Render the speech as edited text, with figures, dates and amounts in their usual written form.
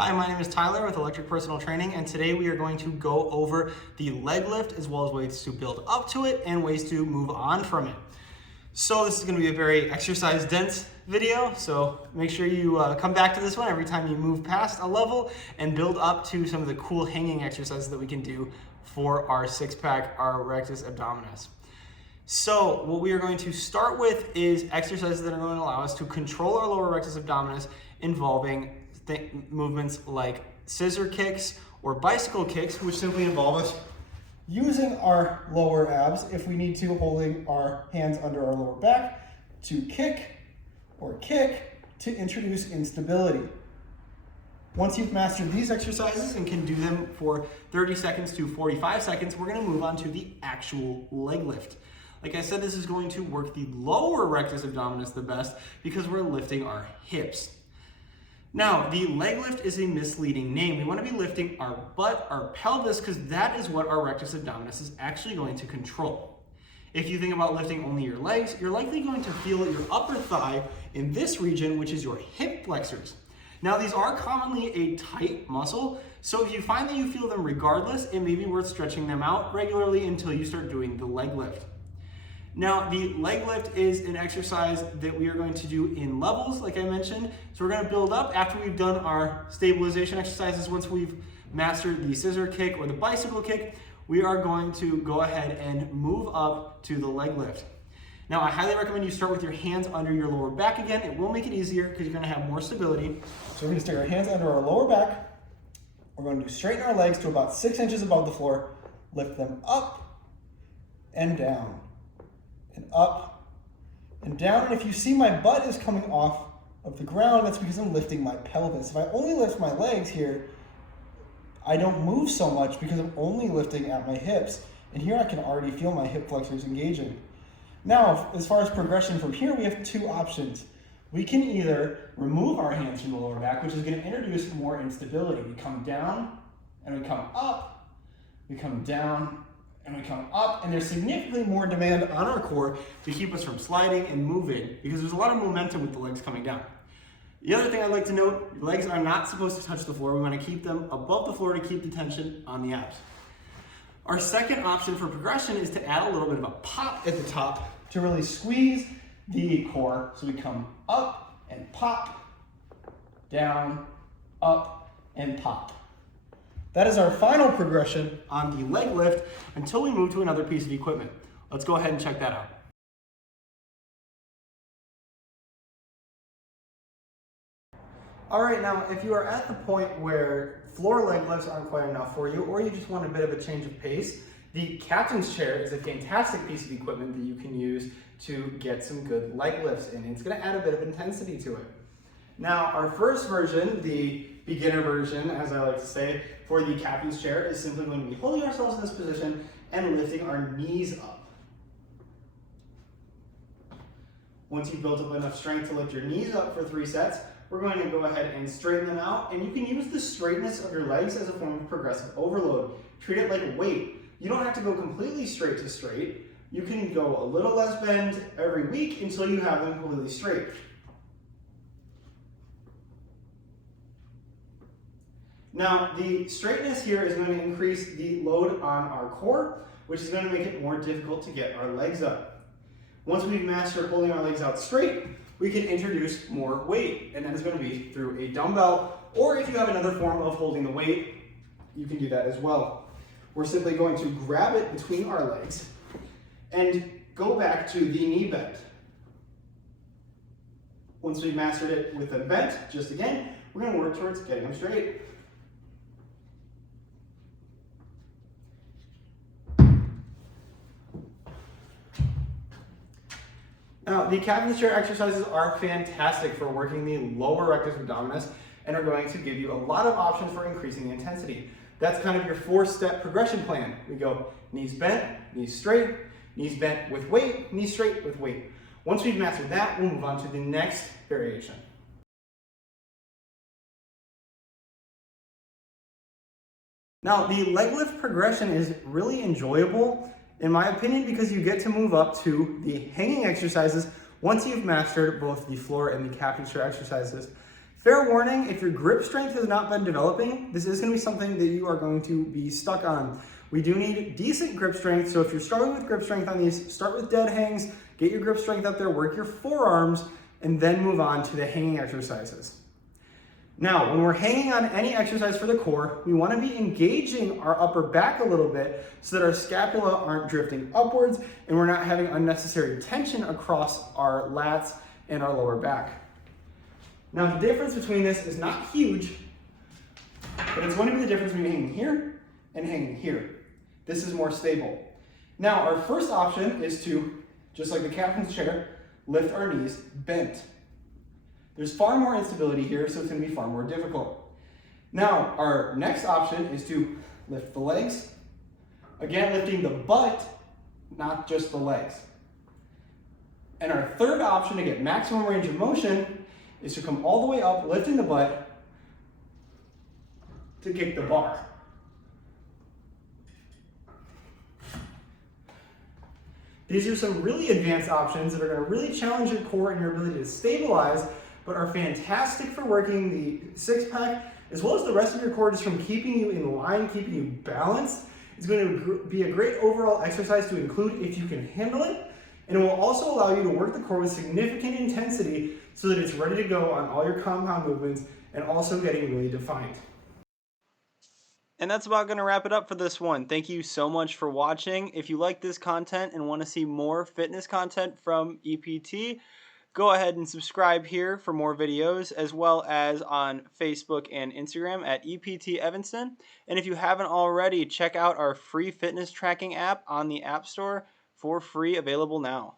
Hi, my name is Tyler with Electric Personal Training, and today we are going to go over the leg lift as well as ways to build up to it and ways to move on from it. So this is going to be a very exercise dense video, so make sure you come back to this one every time you move past a level and build up to some of the cool hanging exercises that we can do for our six-pack, our rectus abdominis. So what we are going to start with is exercises that are going to allow us to control our lower rectus abdominis involving movements like scissor kicks or bicycle kicks, which simply involve us using our lower abs, if we need to, holding our hands under our lower back to kick to introduce instability. Once you've mastered these exercises and can do them for 30 seconds to 45 seconds, we're going to move on to the actual leg lift. Like I said, this is going to work the lower rectus abdominis the best because we're lifting our hips. Now, the leg lift is a misleading name. We want to be lifting our butt, our pelvis, because that is what our rectus abdominis is actually going to control. If you think about lifting only your legs, you're likely going to feel your upper thigh in this region, which is your hip flexors. Now, these are commonly a tight muscle, so if you find that you feel them regardless, it may be worth stretching them out regularly until you start doing the leg lift. Now, the leg lift is an exercise that we are going to do in levels, like I mentioned. So we're going to build up after we've done our stabilization exercises. Once we've mastered the scissor kick or the bicycle kick, we are going to go ahead and move up to the leg lift. Now, I highly recommend you start with your hands under your lower back again. It will make it easier because you're going to have more stability. So we're going to stick our hands under our lower back. We're going to straighten our legs to about 6 inches above the floor, lift them up and down. And up and down. And if you see my butt is coming off of the ground, that's because I'm lifting my pelvis. If I only lift my legs here, I don't move so much because I'm only lifting at my hips. And here I can already feel my hip flexors engaging. Now, as far as progression from here, we have two options. We can either remove our hands from the lower back, which is going to introduce more instability. We come down and we come up, we come down and we come up, and there's significantly more demand on our core to keep us from sliding and moving because there's a lot of momentum with the legs coming down. The other thing I'd like to note, your legs are not supposed to touch the floor. We want to keep them above the floor to keep the tension on the abs. Our second option for progression is to add a little bit of a pop at the top to really squeeze the core. So we come up and pop, down, up, and pop. That is our final progression on the leg lift until we move to another piece of equipment. Let's go ahead and check that out. All right, now if you are at the point where floor leg lifts aren't quite enough for you, or you just want a bit of a change of pace, the captain's chair is a fantastic piece of equipment that you can use to get some good leg lifts in. It's going to add a bit of intensity to it. Now, our first version, the beginner version, as I like to say, for the captain's chair is simply going to be holding ourselves in this position and lifting our knees up. Once you've built up enough strength to lift your knees up for 3 sets, we're going to go ahead and straighten them out, and you can use the straightness of your legs as a form of progressive overload. Treat it like a weight. You don't have to go completely straight to straight. You can go a little less bend every week until you have them completely straight. Now, the straightness here is going to increase the load on our core, which is going to make it more difficult to get our legs up. Once we've mastered holding our legs out straight, we can introduce more weight, and that is going to be through a dumbbell, or if you have another form of holding the weight, you can do that as well. We're simply going to grab it between our legs and go back to the knee bend. Once we've mastered it with a bent, just again, we're going to work towards getting them straight. Now, the captain's chair exercises are fantastic for working the lower rectus abdominis and are going to give you a lot of options for increasing the intensity. That's kind of your 4-step progression plan. We go knees bent, knees straight, knees bent with weight, knees straight with weight. Once we've mastered that, we'll move on to the next variation. Now, the leg lift progression is really enjoyable, in my opinion, because you get to move up to the hanging exercises once you've mastered both the floor and the captain's chair exercises Fair warning, if your grip strength has not been developing, this is going to be something that you are going to be stuck on. We do need decent grip strength, so if you're struggling with grip strength on these, start with dead hangs, get your grip strength up there, work your forearms, and then move on to the hanging exercises. Now, when we're hanging on any exercise for the core, we want to be engaging our upper back a little bit so that our scapula aren't drifting upwards and we're not having unnecessary tension across our lats and our lower back. Now, the difference between this is not huge, but it's going to be the difference between hanging here and hanging here. This is more stable. Now, our first option is to, just like the captain's chair, lift our knees bent. There's far more instability here, so it's going to be far more difficult. Now, our next option is to lift the legs. Again, lifting the butt, not just the legs. And our third option to get maximum range of motion is to come all the way up, lifting the butt to kick the bar. These are some really advanced options that are going to really challenge your core and your ability to stabilize, but are fantastic for working the six-pack as well as the rest of your core, just from keeping you in line, keeping you balanced. It's going to be a great overall exercise to include if you can handle it, and it will also allow you to work the core with significant intensity so that it's ready to go on all your compound movements and also getting really defined. And that's about going to wrap it up for this one. Thank you so much for watching. If you like this content and want to see more fitness content from EPT, go ahead and subscribe here for more videos, as well as on Facebook and Instagram at EPT Evanston. And if you haven't already, check out our free fitness tracking app on the App Store for free, available now.